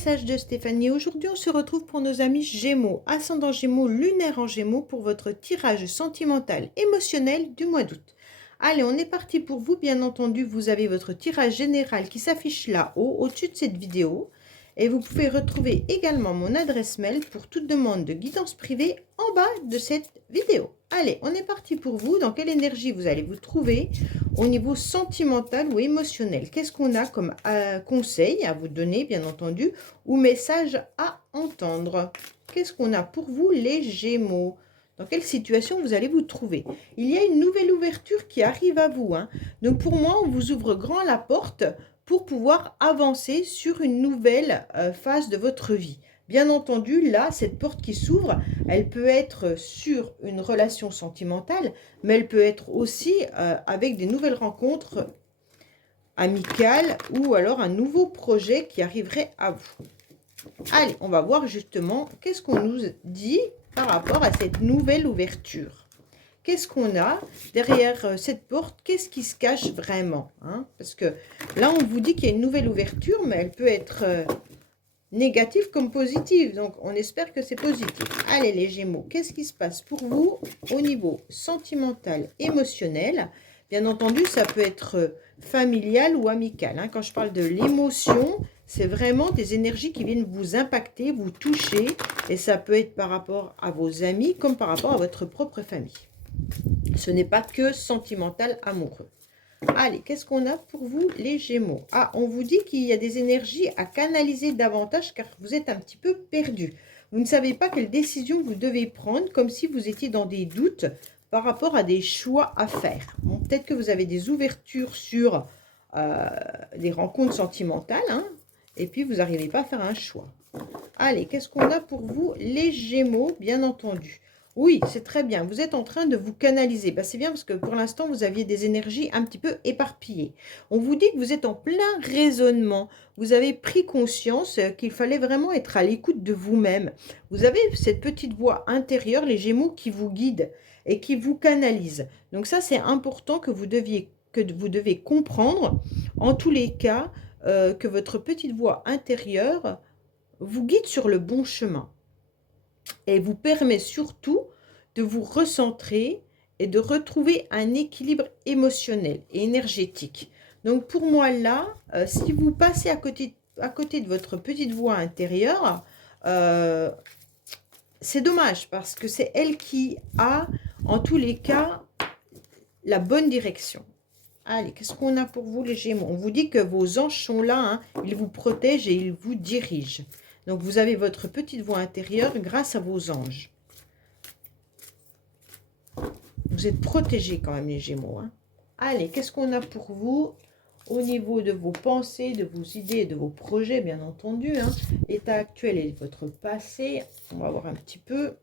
message de Stéphanie. Aujourd'hui, on se retrouve pour nos amis Gémeaux, ascendant Gémeaux, lunaire en Gémeaux, pour votre tirage sentimental émotionnel du mois d'août. Allez, on est parti pour vous. Bien entendu, vous avez votre tirage général qui s'affiche là-haut, au-dessus de cette vidéo. Et vous pouvez retrouver également mon adresse mail pour toute demande de guidance privée en bas de cette vidéo. Allez, on est parti pour vous. Dans quelle énergie vous allez vous trouver au niveau sentimental ou émotionnel? Qu'est-ce qu'on a comme conseil à vous donner, bien entendu, ou message à entendre? Qu'est-ce qu'on a pour vous, les Gémeaux? Dans quelle situation vous allez vous trouver? Il y a une nouvelle ouverture qui arrive à vous, hein. Donc pour moi, on vous ouvre grand la porte pour pouvoir avancer sur une nouvelle phase de votre vie. Bien entendu, là, cette porte qui s'ouvre, elle peut être sur une relation sentimentale, mais elle peut être aussi avec des nouvelles rencontres amicales ou alors un nouveau projet qui arriverait à vous. Allez, on va voir justement qu'est-ce qu'on nous dit par rapport à cette nouvelle ouverture. Qu'est-ce qu'on a derrière cette porte? Qu'est-ce qui se cache vraiment, hein? Parce que là, on vous dit qu'il y a une nouvelle ouverture, mais elle peut être négative comme positive. Donc, on espère que c'est positif. Allez, les Gémeaux, qu'est-ce qui se passe pour vous au niveau sentimental, émotionnel? Bien entendu, ça peut être familial ou amical, hein. Quand je parle de l'émotion, c'est vraiment des énergies qui viennent vous impacter, vous toucher. Et ça peut être par rapport à vos amis comme par rapport à votre propre famille. Ce n'est pas que sentimental, amoureux. Allez, qu'est-ce qu'on a pour vous, les Gémeaux? Ah, on vous dit qu'il y a des énergies à canaliser davantage car vous êtes un petit peu perdu. Vous ne savez pas quelle décision vous devez prendre, comme si vous étiez dans des doutes par rapport à des choix à faire. Bon, peut-être que vous avez des ouvertures sur des rencontres sentimentales, hein, et puis vous n'arrivez pas à faire un choix. Allez, qu'est-ce qu'on a pour vous, les Gémeaux, bien entendu? Oui, c'est très bien. Vous êtes en train de vous canaliser. Ben, c'est bien parce que pour l'instant, vous aviez des énergies un petit peu éparpillées. On vous dit que vous êtes en plein raisonnement. Vous avez pris conscience qu'il fallait vraiment être à l'écoute de vous-même. Vous avez cette petite voix intérieure, les Gémeaux, qui vous guide et qui vous canalise. Donc ça, c'est important que vous devez comprendre, en tous les cas, que votre petite voix intérieure vous guide sur le bon chemin et vous permet surtout de vous recentrer et de retrouver un équilibre émotionnel et énergétique. Donc pour moi là, si vous passez à côté de votre petite voix intérieure, c'est dommage parce que c'est elle qui a en tous les cas la bonne direction. Allez, qu'est-ce qu'on a pour vous, les Gémeaux? On vous dit que vos anges sont là, hein, ils vous protègent et ils vous dirigent. Donc, vous avez votre petite voix intérieure grâce à vos anges. Vous êtes protégés quand même, les Gémeaux, hein. Allez, qu'est-ce qu'on a pour vous au niveau de vos pensées, de vos idées, de vos projets, bien entendu, hein. L'état actuel et votre passé. On va voir un petit peu.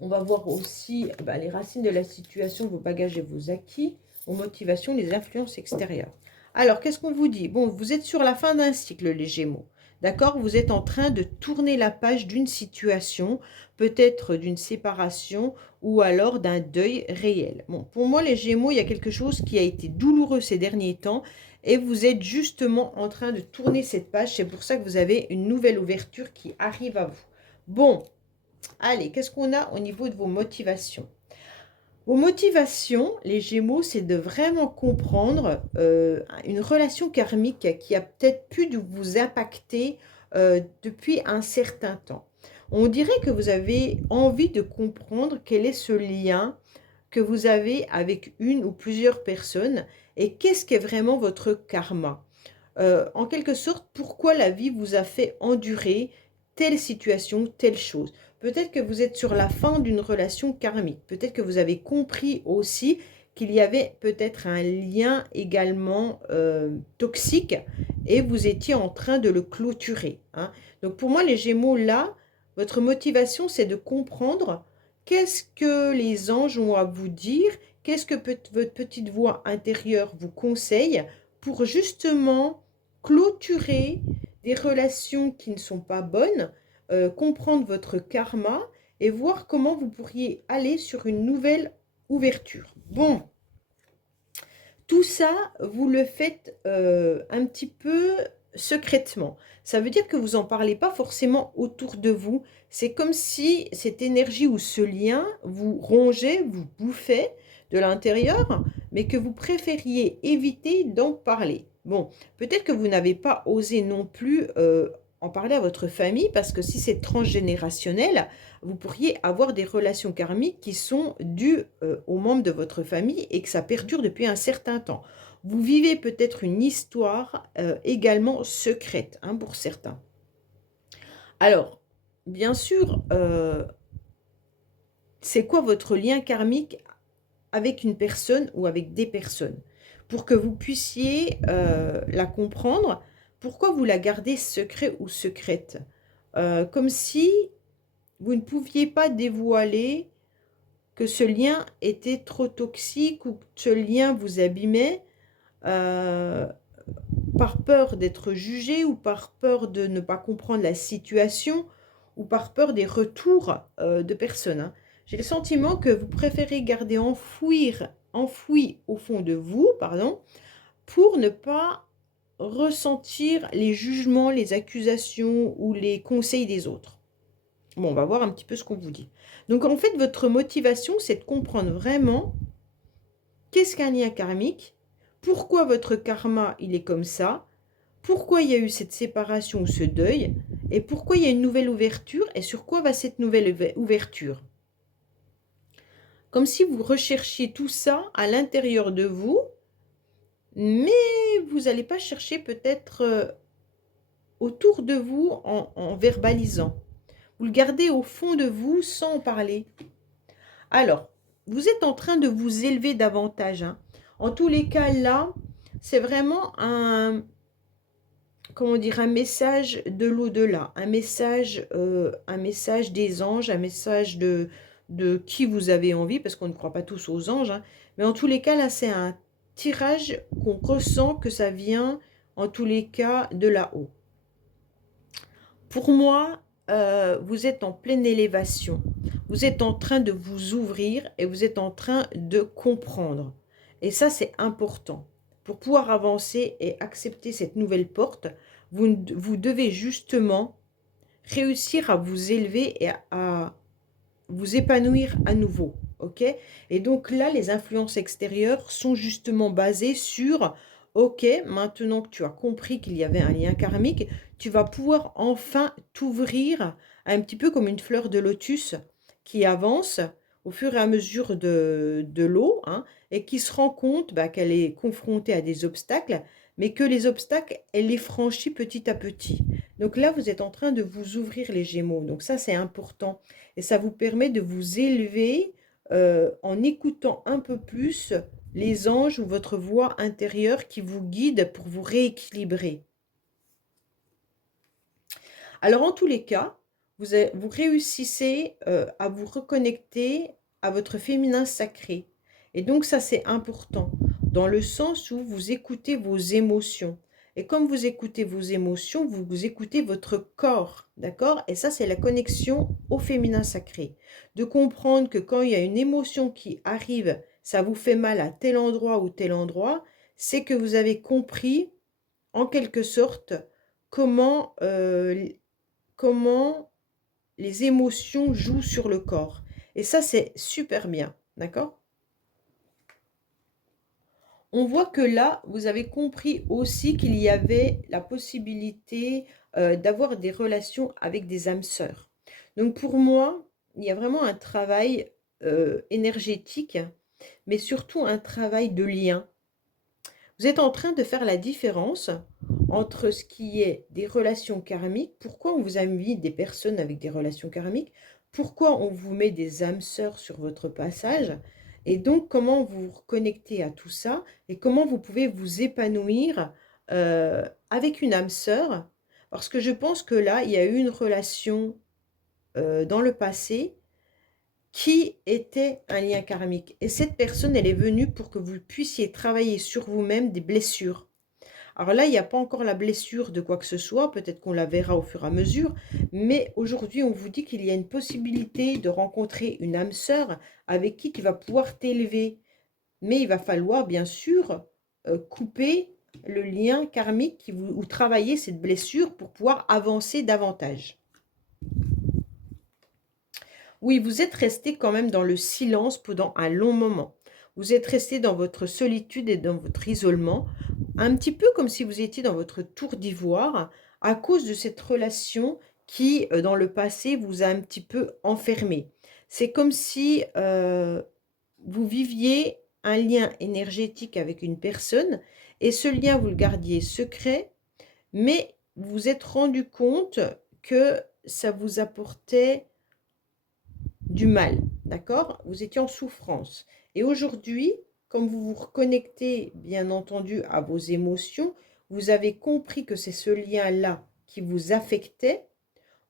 On va voir aussi les racines de la situation, vos bagages et vos acquis, vos motivations, les influences extérieures. Alors, qu'est-ce qu'on vous dit? Bon, vous êtes sur la fin d'un cycle, les Gémeaux. D'accord? Vous êtes en train de tourner la page d'une situation, peut-être d'une séparation ou alors d'un deuil réel. Bon, pour moi, les Gémeaux, il y a quelque chose qui a été douloureux ces derniers temps et vous êtes justement en train de tourner cette page. C'est pour ça que vous avez une nouvelle ouverture qui arrive à vous. Bon, allez, qu'est-ce qu'on a au niveau de vos motivations? Vos motivations, les Gémeaux, c'est de vraiment comprendre une relation karmique qui a peut-être pu vous impacter depuis un certain temps. On dirait que vous avez envie de comprendre quel est ce lien que vous avez avec une ou plusieurs personnes et qu'est-ce qu'est vraiment votre karma. En quelque sorte, pourquoi la vie vous a fait endurer telle situation, telle chose. Peut-être que vous êtes sur la fin d'une relation karmique. Peut-être que vous avez compris aussi qu'il y avait peut-être un lien également toxique et vous étiez en train de le clôturer, hein. Donc pour moi, les Gémeaux, là, votre motivation, c'est de comprendre qu'est-ce que les anges ont à vous dire, qu'est-ce que votre petite voix intérieure vous conseille pour justement clôturer des relations qui ne sont pas bonnes, comprendre votre karma et voir comment vous pourriez aller sur une nouvelle ouverture. Bon, tout ça, vous le faites un petit peu secrètement. Ça veut dire que vous en parlez pas forcément autour de vous. C'est comme si cette énergie ou ce lien vous rongeait, vous bouffait de l'intérieur, mais que vous préfériez éviter d'en parler. Bon, peut-être que vous n'avez pas osé non plus en parler à votre famille, parce que si c'est transgénérationnel, vous pourriez avoir des relations karmiques qui sont dues aux membres de votre famille et que ça perdure depuis un certain temps. Vous vivez peut-être une histoire également secrète, hein, pour certains. Alors, bien sûr, c'est quoi votre lien karmique avec une personne ou avec des personnes? Pour que vous puissiez la comprendre, pourquoi vous la gardez secret ou secrète? Comme si vous ne pouviez pas dévoiler que ce lien était trop toxique ou que ce lien vous abîmait, euh, par peur d'être jugé ou par peur de ne pas comprendre la situation ou par peur des retours de personnes, hein. J'ai le sentiment que vous préférez garder enfoui au fond de vous, pardon, pour ne pas ressentir les jugements, les accusations ou les conseils des autres. Bon, on va voir un petit peu ce qu'on vous dit. Donc en fait, votre motivation, c'est de comprendre vraiment qu'est-ce qu'un lien karmique, pourquoi votre karma, il est comme ça, pourquoi il y a eu cette séparation ou ce deuil, et pourquoi il y a une nouvelle ouverture, et sur quoi va cette nouvelle ouverture. Comme si vous recherchiez tout ça à l'intérieur de vous, mais vous n'allez pas chercher peut-être autour de vous en verbalisant. Vous le gardez au fond de vous sans en parler. Alors, vous êtes en train de vous élever davantage, hein. En tous les cas, là, c'est vraiment comment dire, un message de l'au-delà, un message des anges, un message de qui vous avez envie, parce qu'on ne croit pas tous aux anges, hein. Mais en tous les cas, là, c'est un tirage qu'on ressent que ça vient, en tous les cas, de là-haut. Pour moi, vous êtes en pleine élévation. Vous êtes en train de vous ouvrir et vous êtes en train de comprendre. Et ça, c'est important. Pour pouvoir avancer et accepter cette nouvelle porte, vous devez justement réussir à vous élever et à vous épanouir à nouveau. Ok? Et donc là, les influences extérieures sont justement basées sur, ok, maintenant que tu as compris qu'il y avait un lien karmique, tu vas pouvoir enfin t'ouvrir un petit peu comme une fleur de lotus qui avance au fur et à mesure de l'eau, hein, et qui se rend compte bah, qu'elle est confrontée à des obstacles, mais que les obstacles, elle les franchit petit à petit. Donc là, vous êtes en train de vous ouvrir les Gémeaux. Donc ça, c'est important. Et ça vous permet de vous élever en écoutant un peu plus les anges ou votre voix intérieure qui vous guide pour vous rééquilibrer. Alors en tous les cas, vous réussissez à vous reconnecter à votre féminin sacré. Et donc ça c'est important, dans le sens où vous écoutez vos émotions. Et comme vous écoutez vos émotions, vous écoutez votre corps, d'accord? Et ça c'est la connexion au féminin sacré. De comprendre que quand il y a une émotion qui arrive, ça vous fait mal à tel endroit ou tel endroit, c'est que vous avez compris en quelque sorte comment comment les émotions jouent sur le corps. Et ça, c'est super bien, d'accord? On voit que là, vous avez compris aussi qu'il y avait la possibilité d'avoir des relations avec des âmes sœurs. Donc pour moi, il y a vraiment un travail énergétique, mais surtout un travail de lien. Vous êtes en train de faire la différence entre ce qui est des relations karmiques, pourquoi on vous a mis des personnes avec des relations karmiques, pourquoi on vous met des âmes sœurs sur votre passage, et donc comment vous vous reconnectez à tout ça, et comment vous pouvez vous épanouir avec une âme sœur, parce que je pense que là, il y a eu une relation dans le passé qui était un lien karmique. Et cette personne, elle est venue pour que vous puissiez travailler sur vous-même des blessures. Alors là, il n'y a pas encore la blessure de quoi que ce soit, peut-être qu'on la verra au fur et à mesure, mais aujourd'hui, on vous dit qu'il y a une possibilité de rencontrer une âme sœur avec qui tu vas pouvoir t'élever. Mais il va falloir, bien sûr, couper le lien karmique ou travailler cette blessure pour pouvoir avancer davantage. Oui, vous êtes resté quand même dans le silence pendant un long moment. Vous êtes resté dans votre solitude et dans votre isolement, un petit peu comme si vous étiez dans votre tour d'ivoire à cause de cette relation qui, dans le passé, vous a un petit peu enfermé. C'est comme si vous viviez un lien énergétique avec une personne et ce lien, vous le gardiez secret, mais vous vous êtes rendu compte que ça vous apportait du mal, d'accord? Vous étiez en souffrance. Et aujourd'hui, comme vous vous reconnectez, bien entendu, à vos émotions, vous avez compris que c'est ce lien-là qui vous affectait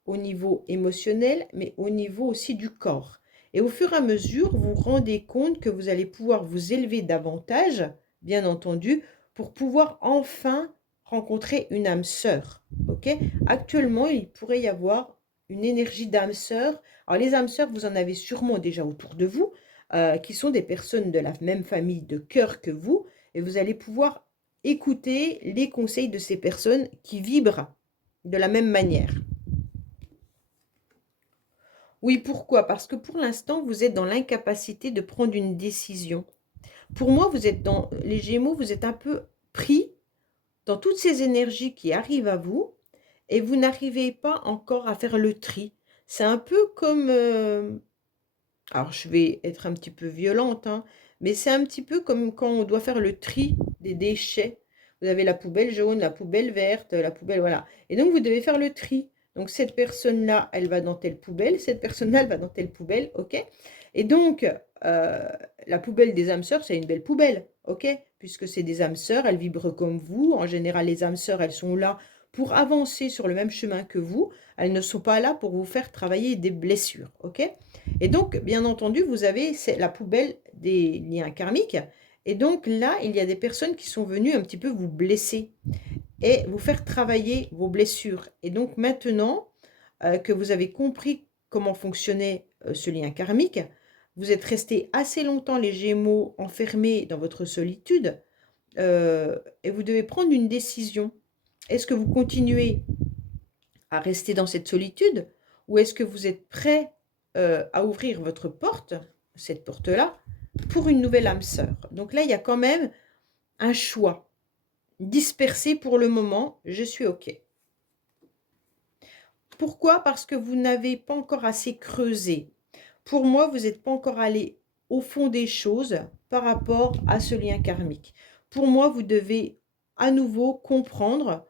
au niveau émotionnel, mais au niveau aussi du corps. Et au fur et à mesure, vous vous rendez compte que vous allez pouvoir vous élever davantage, bien entendu, pour pouvoir enfin rencontrer une âme sœur. Ok? Actuellement, il pourrait y avoir une énergie d'âme sœur. Alors les âmes sœurs, vous en avez sûrement déjà autour de vous, qui sont des personnes de la même famille de cœur que vous, et vous allez pouvoir écouter les conseils de ces personnes qui vibrent de la même manière. Oui, pourquoi? Parce que pour l'instant, vous êtes dans l'incapacité de prendre une décision. Pour moi, vous êtes dans les Gémeaux, vous êtes un peu pris dans toutes ces énergies qui arrivent à vous et vous n'arrivez pas encore à faire le tri. C'est un peu comme, alors je vais être un petit peu violente, hein, mais c'est un petit peu comme quand on doit faire le tri des déchets. Vous avez la poubelle jaune, la poubelle verte, la poubelle, voilà. Et donc vous devez faire le tri. Donc cette personne-là, elle va dans telle poubelle, cette personne-là, elle va dans telle poubelle, ok? Et donc, la poubelle des âmes sœurs, c'est une belle poubelle, ok? Puisque c'est des âmes sœurs, elles vibrent comme vous. En général, les âmes sœurs, elles sont là pour avancer sur le même chemin que vous. Elles ne sont pas là pour vous faire travailler des blessures, ok? Et donc, bien entendu, vous avez la poubelle des liens karmiques. Et donc là, il y a des personnes qui sont venues un petit peu vous blesser et vous faire travailler vos blessures. Et donc maintenant que vous avez compris comment fonctionnait ce lien karmique, vous êtes resté assez longtemps les Gémeaux enfermés dans votre solitude et vous devez prendre une décision. Est-ce que vous continuez à rester dans cette solitude ou est-ce que vous êtes prêt à ouvrir votre porte, cette porte-là, pour une nouvelle âme sœur? Donc là, il y a quand même un choix. Dispersé pour le moment, je suis OK. Pourquoi? Parce que vous n'avez pas encore assez creusé. Pour moi, vous n'êtes pas encore allé au fond des choses par rapport à ce lien karmique. Pour moi, vous devez à nouveau comprendre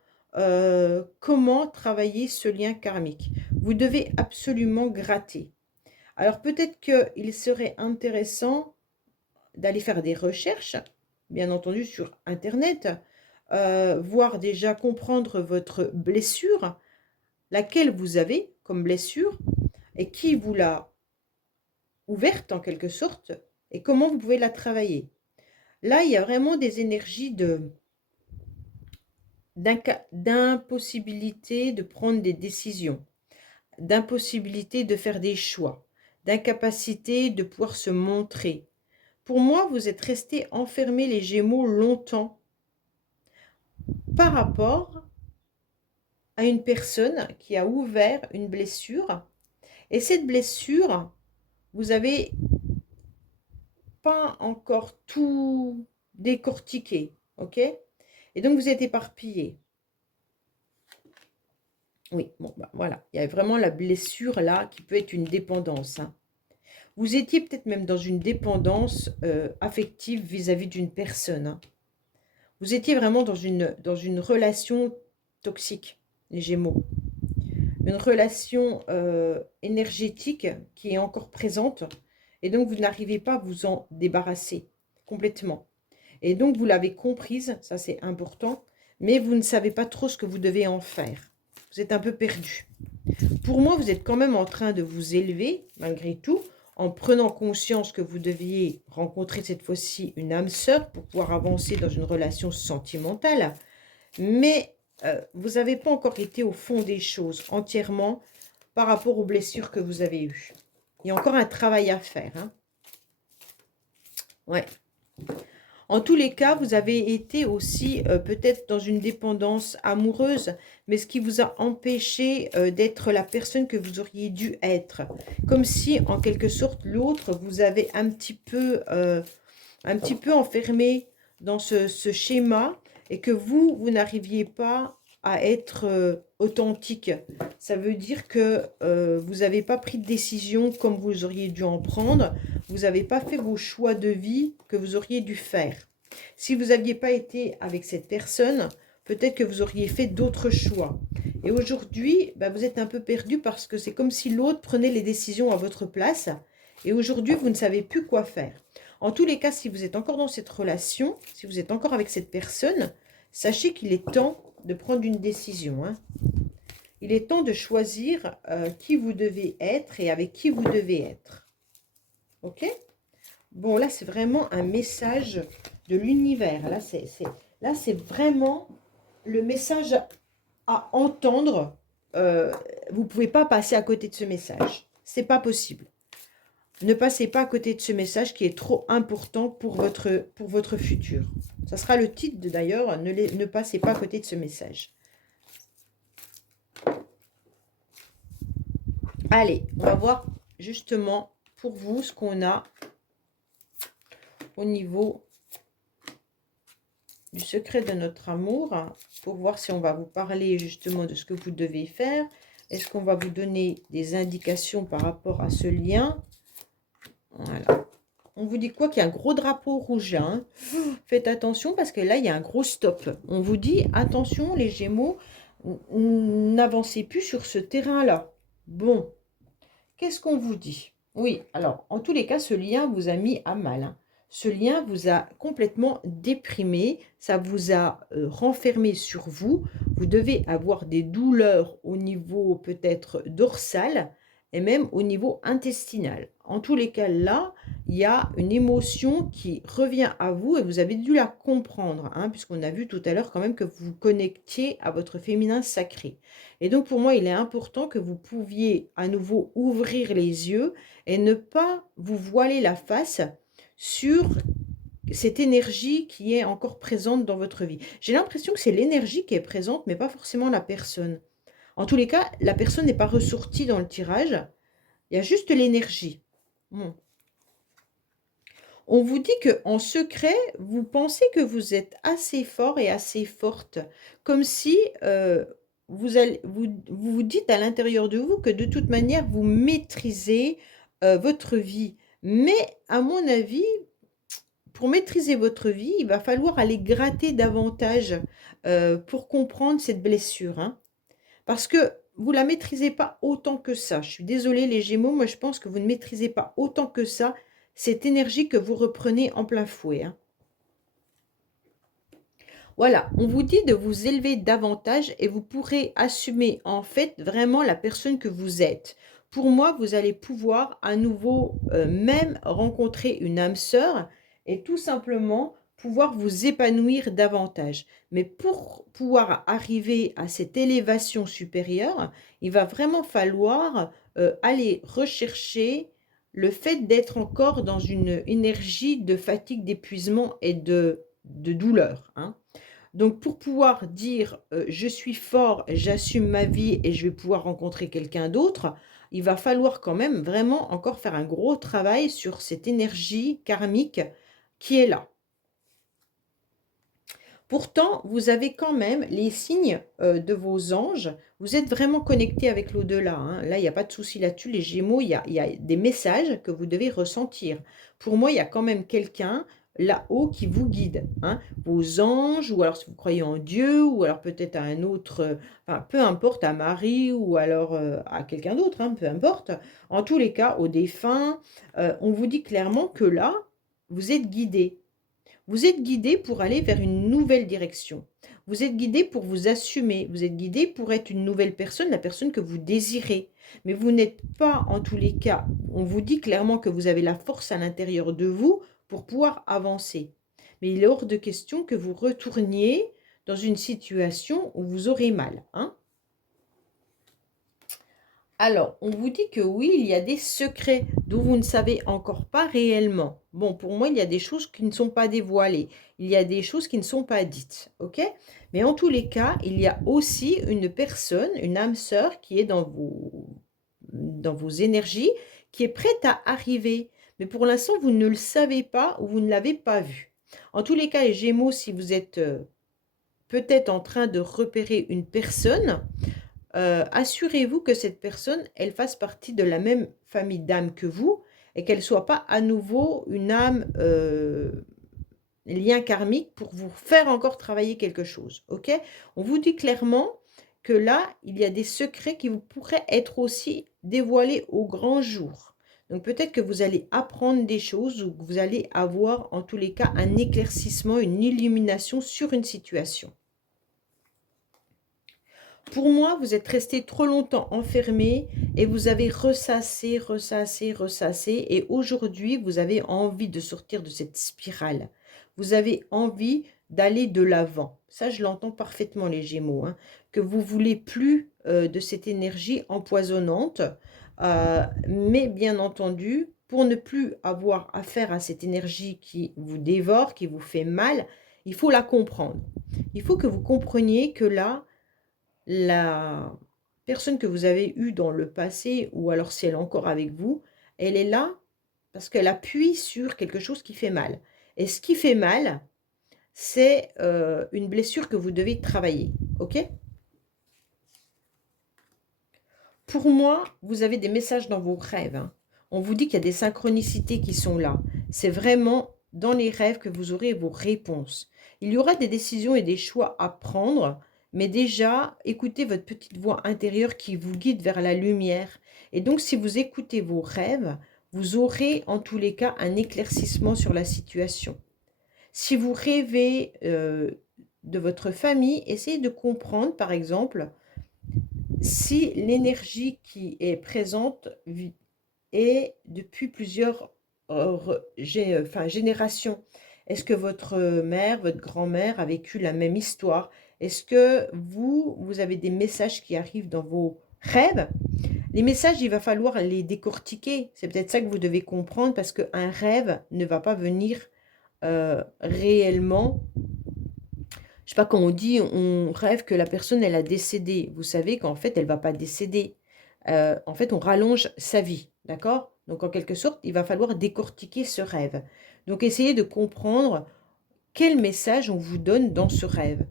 comment travailler ce lien karmique. Vous devez absolument gratter. Alors peut-être qu'il serait intéressant d'aller faire des recherches, bien entendu sur Internet, voir déjà comprendre votre blessure, laquelle vous avez comme blessure et qui vous l'a ouverte en quelque sorte et comment vous pouvez la travailler. Là, il y a vraiment des énergies d'impossibilité de prendre des décisions, d'impossibilité de faire des choix, d'incapacité de pouvoir se montrer. Pour moi, vous êtes restés enfermés les Gémeaux longtemps par rapport à une personne qui a ouvert une blessure. Et cette blessure, vous avez pas encore tout décortiqué, ok? Et donc, vous êtes éparpillé. Oui, bon, bah, voilà. Il y a vraiment la blessure là qui peut être une dépendance, hein. Vous étiez peut-être même dans une dépendance affective vis-à-vis d'une personne, hein. Vous étiez vraiment dans une relation toxique, les Gémeaux. Une relation énergétique qui est encore présente. Et donc, vous n'arrivez pas à vous en débarrasser complètement. Et donc, vous l'avez comprise, ça c'est important, mais vous ne savez pas trop ce que vous devez en faire. Vous êtes un peu perdu. Pour moi, vous êtes quand même en train de vous élever, malgré tout, en prenant conscience que vous deviez rencontrer cette fois-ci une âme sœur pour pouvoir avancer dans une relation sentimentale. Mais vous n'avez pas encore été au fond des choses entièrement par rapport aux blessures que vous avez eues. Il y a encore un travail à faire, hein. Ouais. En tous les cas, vous avez été aussi peut-être dans une dépendance amoureuse, mais ce qui vous a empêché d'être la personne que vous auriez dû être. Comme si, en quelque sorte, l'autre vous avait un petit peu enfermé dans ce schéma et que vous n'arriviez pas à être authentique. Ça veut dire que vous n'avez pas pris de décision comme vous auriez dû en prendre. Vous n'avez pas fait vos choix de vie que vous auriez dû faire. Si vous n'aviez pas été avec cette personne, peut-être que vous auriez fait d'autres choix. Et aujourd'hui, bah, vous êtes un peu perdu parce que c'est comme si l'autre prenait les décisions à votre place. Et aujourd'hui, vous ne savez plus quoi faire. En tous les cas, si vous êtes encore dans cette relation, si vous êtes encore avec cette personne, sachez qu'il est temps de prendre une décision. Hein. Il est temps de choisir qui vous devez être et avec qui vous devez être. Ok? Bon, là, c'est vraiment un message de l'univers. Là, c'est vraiment le message à entendre. Vous ne pouvez pas passer à côté de ce message. C'est pas possible. Ne passez pas à côté de ce message qui est trop important pour votre futur. Ça sera le titre d'ailleurs, ne passez pas à côté de ce message. Allez, on va voir justement pour vous ce qu'on a au niveau du secret de notre amour, pour voir si on va vous parler justement de ce que vous devez faire. Est-ce qu'on va vous donner des indications par rapport à ce lien? Voilà. On vous dit quoi? Qu'il y a un gros drapeau rouge. Hein. Faites attention parce que là, il y a un gros stop. On vous dit, attention les Gémeaux, n'avancez plus sur ce terrain-là. Bon, qu'est-ce qu'on vous dit? Oui, alors, en tous les cas, ce lien vous a mis à mal. Hein. Ce lien vous a complètement déprimé. Ça vous a renfermé sur vous. Vous devez avoir des douleurs au niveau peut-être dorsal et même au niveau intestinal. En tous les cas, là, il y a une émotion qui revient à vous et vous avez dû la comprendre, hein, puisqu'on a vu tout à l'heure quand même que vous vous connectiez à votre féminin sacré. Et donc, pour moi, il est important que vous pouviez à nouveau ouvrir les yeux et ne pas vous voiler la face sur cette énergie qui est encore présente dans votre vie. J'ai l'impression que c'est l'énergie qui est présente, mais pas forcément la personne. En tous les cas, la personne n'est pas ressortie dans le tirage. Il y a juste l'énergie. Bon. On vous dit qu'en secret, vous pensez que vous êtes assez fort et assez forte. Comme si vous dites à l'intérieur de vous que de toute manière, vous maîtrisez votre vie. Mais à mon avis, pour maîtriser votre vie, il va falloir aller gratter davantage pour comprendre cette blessure. Hein. Parce que vous ne la maîtrisez pas autant que ça. Je suis désolée les Gémeaux, moi je pense que vous ne maîtrisez pas autant que ça cette énergie que vous reprenez en plein fouet. Hein. Voilà, on vous dit de vous élever davantage et vous pourrez assumer en fait vraiment la personne que vous êtes. Pour moi, vous allez pouvoir à nouveau même rencontrer une âme sœur et tout simplement pouvoir vous épanouir davantage. Mais pour pouvoir arriver à cette élévation supérieure, il va vraiment falloir aller rechercher le fait d'être encore dans une énergie de fatigue, d'épuisement et de douleur. Hein. Donc, pour pouvoir dire je suis fort, j'assume ma vie et je vais pouvoir rencontrer quelqu'un d'autre, il va falloir quand même vraiment encore faire un gros travail sur cette énergie karmique qui est là. Pourtant, vous avez quand même les signes de vos anges. Vous êtes vraiment connecté avec l'au-delà. Hein. Là, il n'y a pas de souci là-dessus. Les Gémeaux, il y a des messages que vous devez ressentir. Pour moi, il y a quand même quelqu'un là-haut qui vous guide. Hein. Vos anges, ou alors si vous croyez en Dieu, ou alors peut-être à un autre, enfin, peu importe, à Marie, ou alors à quelqu'un d'autre, hein, peu importe. En tous les cas, aux défunts, on vous dit clairement que là, vous êtes guidé. Vous êtes guidé pour aller vers une nouvelle direction. Vous êtes guidé pour vous assumer. Vous êtes guidé pour être une nouvelle personne, la personne que vous désirez. Mais vous n'êtes pas, en tous les cas, on vous dit clairement que vous avez la force à l'intérieur de vous pour pouvoir avancer. Mais il est hors de question que vous retourniez dans une situation où vous aurez mal. Hein. Alors, on vous dit que oui, il y a des secrets dont vous ne savez encore pas réellement. Bon, pour moi, il y a des choses qui ne sont pas dévoilées. Il y a des choses qui ne sont pas dites, ok? Mais en tous les cas, il y a aussi une personne, une âme sœur qui est dans vos énergies, qui est prête à arriver. Mais pour l'instant, vous ne le savez pas ou vous ne l'avez pas vu. En tous les cas, les Gémeaux, si vous êtes peut-être en train de repérer une personne, assurez-vous que cette personne, elle fasse partie de la même famille d'âmes que vous et qu'elle ne soit pas à nouveau une âme lien karmique pour vous faire encore travailler quelque chose. Ok? On vous dit clairement que là, il y a des secrets qui vous pourraient être aussi dévoilés au grand jour. Donc peut-être que vous allez apprendre des choses ou que vous allez avoir en tous les cas un éclaircissement, une illumination sur une situation. Pour moi, vous êtes resté trop longtemps enfermé et vous avez ressassé, ressassé, ressassé. Et aujourd'hui, vous avez envie de sortir de cette spirale. Vous avez envie d'aller de l'avant. Ça, je l'entends parfaitement, les Gémeaux, hein, que vous voulez plus de cette énergie empoisonnante. Mais bien entendu, pour ne plus avoir affaire à cette énergie qui vous dévore, qui vous fait mal, il faut la comprendre. Il faut que vous compreniez que là, la personne que vous avez eue dans le passé, ou alors si elle est encore avec vous, elle est là parce qu'elle appuie sur quelque chose qui fait mal. Et ce qui fait mal, c'est une blessure que vous devez travailler. Ok? Pour moi, vous avez des messages dans vos rêves, hein. On vous dit qu'il y a des synchronicités qui sont là. C'est vraiment dans les rêves que vous aurez vos réponses. Il y aura des décisions et des choix à prendre, mais déjà, écoutez votre petite voix intérieure qui vous guide vers la lumière. Et donc, si vous écoutez vos rêves, vous aurez en tous les cas un éclaircissement sur la situation. Si vous rêvez de votre famille, essayez de comprendre, par exemple, si l'énergie qui est présente est depuis plusieurs générations. Est-ce que votre mère, votre grand-mère a vécu la même histoire? Est-ce que vous avez des messages qui arrivent dans vos rêves? Les messages, il va falloir les décortiquer. C'est peut-être ça que vous devez comprendre parce qu'un rêve ne va pas venir réellement. Je sais pas, quand on dit on rêve que la personne elle a décédé, vous savez qu'en fait elle va pas décéder. En fait on rallonge sa vie, d'accord? Donc en quelque sorte il va falloir décortiquer ce rêve. Donc essayez de comprendre quel message on vous donne dans ce rêve.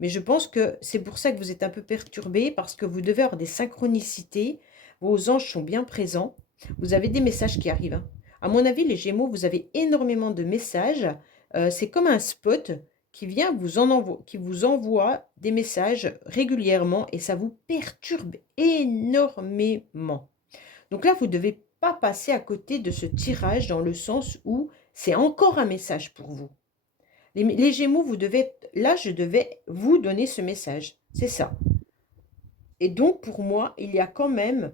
Mais je pense que c'est pour ça que vous êtes un peu perturbé parce que vous devez avoir des synchronicités. Vos anges sont bien présents. Vous avez des messages qui arrivent, hein. À mon avis, les Gémeaux, vous avez énormément de messages. C'est comme un spot qui vient qui vous envoie des messages régulièrement et ça vous perturbe énormément. Donc là, vous ne devez pas passer à côté de ce tirage dans le sens où c'est encore un message pour vous. Les Gémeaux, vous devez là, je devais vous donner ce message. C'est ça. Et donc, pour moi, il y a quand même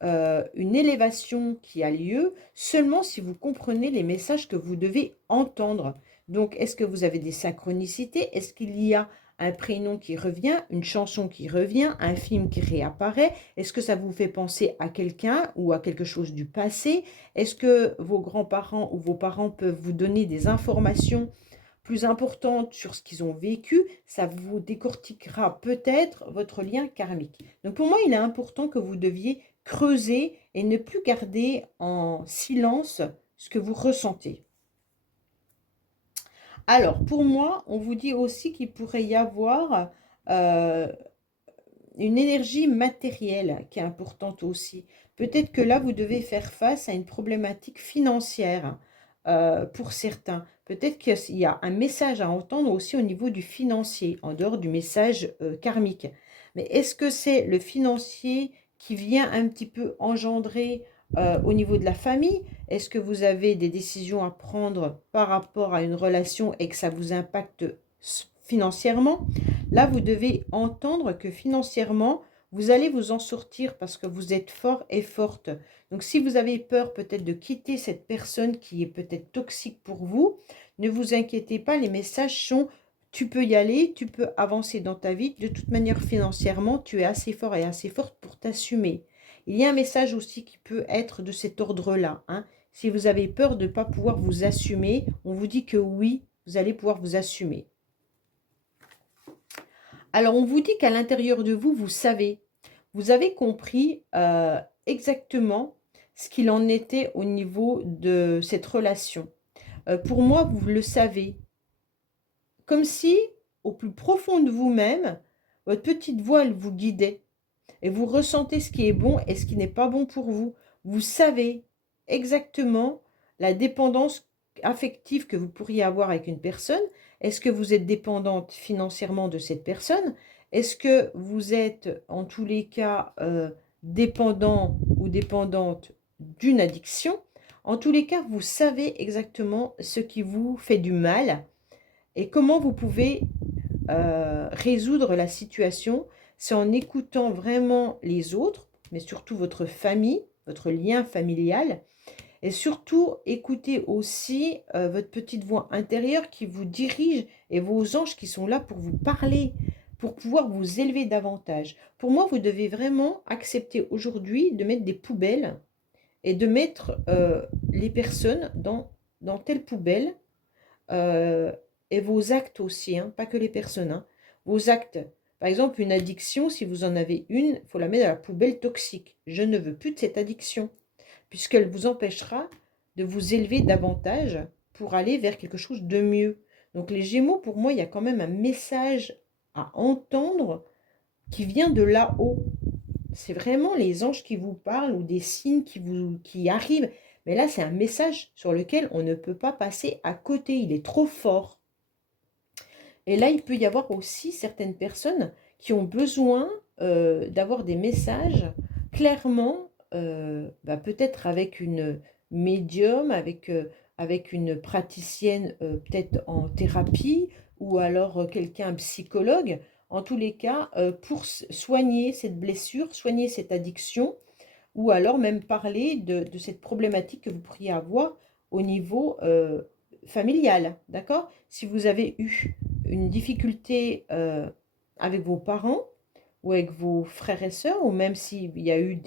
une élévation qui a lieu seulement si vous comprenez les messages que vous devez entendre. Donc, est-ce que vous avez des synchronicités? Est-ce qu'il y a un prénom qui revient, une chanson qui revient, un film qui réapparaît? Est-ce que ça vous fait penser à quelqu'un ou à quelque chose du passé? Est-ce que vos grands-parents ou vos parents peuvent vous donner des informations plus importantes sur ce qu'ils ont vécu? Ça vous décortiquera peut-être votre lien karmique. Donc pour moi, il est important que vous deviez creuser et ne plus garder en silence ce que vous ressentez. Alors, pour moi, on vous dit aussi qu'il pourrait y avoir euh, une énergie matérielle qui est importante aussi. Peut-être que là, vous devez faire face à une problématique financière pour certains. Peut-être qu'il y a un message à entendre aussi au niveau du financier, en dehors du message karmique. Mais est-ce que c'est le financier qui vient un petit peu engendrer au niveau de la famille? Est-ce que vous avez des décisions à prendre par rapport à une relation et que ça vous impacte financièrement? Là, vous devez entendre que financièrement, vous allez vous en sortir parce que vous êtes fort et forte. Donc, si vous avez peur peut-être de quitter cette personne qui est peut-être toxique pour vous, ne vous inquiétez pas, les messages sont: tu peux y aller, tu peux avancer dans ta vie. De toute manière, financièrement, tu es assez fort et assez forte pour t'assumer. Il y a un message aussi qui peut être de cet ordre-là, hein. Si vous avez peur de ne pas pouvoir vous assumer, on vous dit que oui, vous allez pouvoir vous assumer. Alors, on vous dit qu'à l'intérieur de vous, vous avez compris exactement ce qu'il en était au niveau de cette relation. Pour moi, vous le savez. Comme si, au plus profond de vous-même, votre petite voix, elle vous guidait. Et vous ressentez ce qui est bon et ce qui n'est pas bon pour vous. Vous savez exactement la dépendance affective que vous pourriez avoir avec une personne. Est-ce que vous êtes dépendante financièrement de cette personne? Est-ce que vous êtes en tous les cas dépendant ou dépendante d'une addiction? En tous les cas, vous savez exactement ce qui vous fait du mal et comment vous pouvez résoudre la situation. C'est en écoutant vraiment les autres, mais surtout votre famille, votre lien familial, et surtout écoutez aussi votre petite voix intérieure qui vous dirige et vos anges qui sont là pour vous parler, pour pouvoir vous élever davantage. Pour moi, vous devez vraiment accepter aujourd'hui de mettre des poubelles et de mettre les personnes dans telle poubelle et vos actes aussi, hein, pas que les personnes, hein. Vos actes, par exemple, une addiction, si vous en avez une, il faut la mettre à la poubelle toxique. Je ne veux plus de cette addiction, puisqu'elle vous empêchera de vous élever davantage pour aller vers quelque chose de mieux. Donc les Gémeaux, pour moi, il y a quand même un message à entendre qui vient de là-haut. C'est vraiment les anges qui vous parlent ou des signes qui arrivent. Mais là, c'est un message sur lequel on ne peut pas passer à côté. Il est trop fort. Et là, il peut y avoir aussi certaines personnes qui ont besoin d'avoir des messages clairement, peut-être avec une médium, avec une praticienne peut-être en thérapie, ou alors quelqu'un, un psychologue, en tous les cas, pour soigner cette blessure, soigner cette addiction, ou alors même parler de cette problématique que vous pourriez avoir au niveau familial, d'accord? Si vous avez eu une difficulté avec vos parents ou avec vos frères et sœurs, ou même s'il y a eu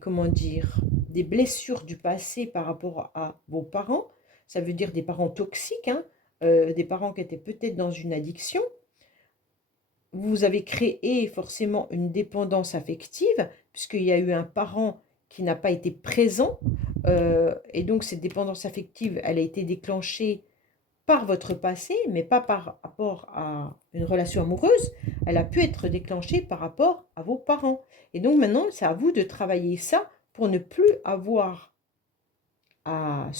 comment dire, des blessures du passé par rapport à vos parents, ça veut dire des parents toxiques, hein, des parents qui étaient peut-être dans une addiction, vous avez créé forcément une dépendance affective, puisqu'il y a eu un parent qui n'a pas été présent, et donc cette dépendance affective, elle a été déclenchée par votre passé, mais pas par rapport à une relation amoureuse, elle a pu être déclenchée par rapport à vos parents. Et donc maintenant, c'est à vous de travailler ça pour ne plus avoir à,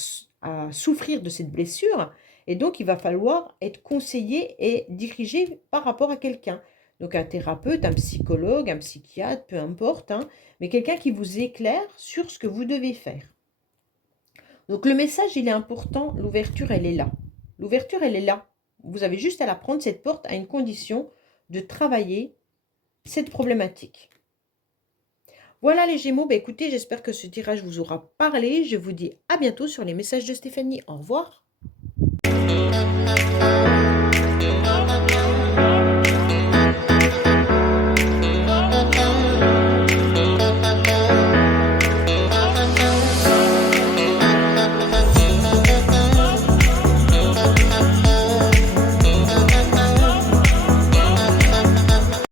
à souffrir de cette blessure. Et donc, il va falloir être conseillé et dirigé par rapport à quelqu'un. Donc, un thérapeute, un psychologue, un psychiatre, peu importe, hein, mais quelqu'un qui vous éclaire sur ce que vous devez faire. Donc, le message, il est important. L'ouverture, elle est là. L'ouverture, elle est là. Vous avez juste à la prendre, cette porte, à une condition de travailler cette problématique. Voilà les Gémeaux, écoutez, j'espère que ce tirage vous aura parlé. Je vous dis à bientôt sur les messages de Stéphanie. Au revoir.